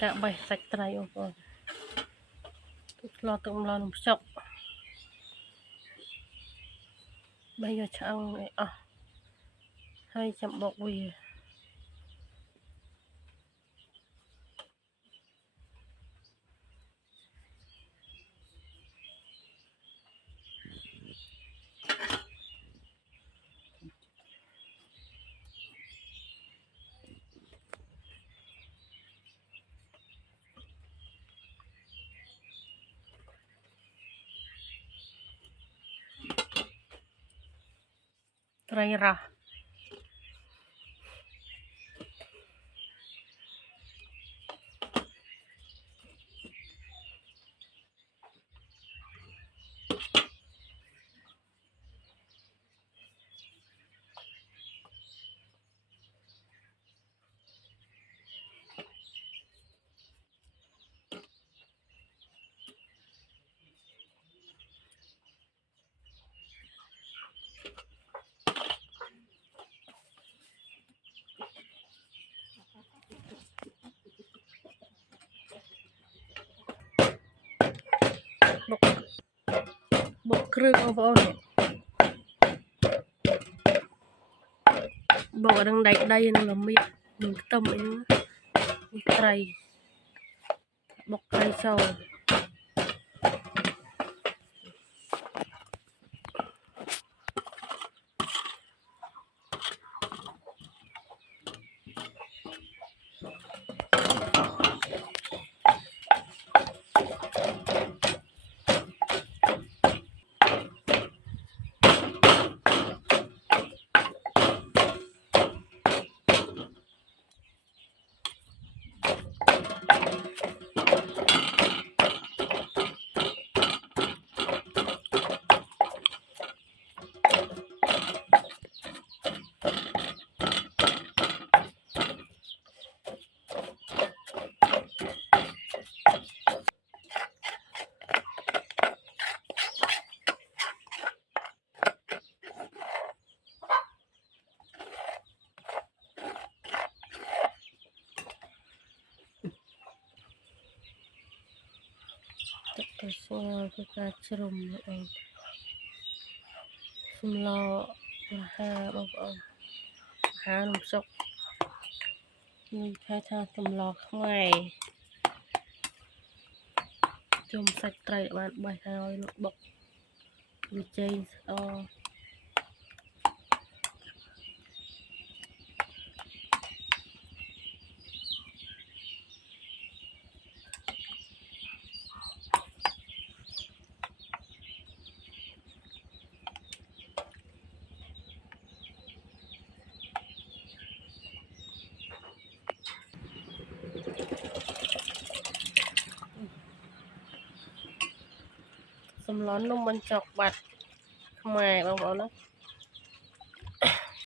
กะใบสักไตรองค์รอตุ้มรอหนุ่มจกใบยาช่างอ่ะให้จำบอกวีไตรระบกเครื่ององค์บอกดังใดใดนั่งละเมียหนึ่งต้มเองไตรบกไตรเจ้าตัวสวยคือการชรุมเองสมรอมาหาบอกหาหนุ่มจกมีแค่ทางสำรอข้างในจมสักไตรบ้านใบหายลูกบอกวิจัยสำร้อนนมมันจอกบัดขมายบางๆนะ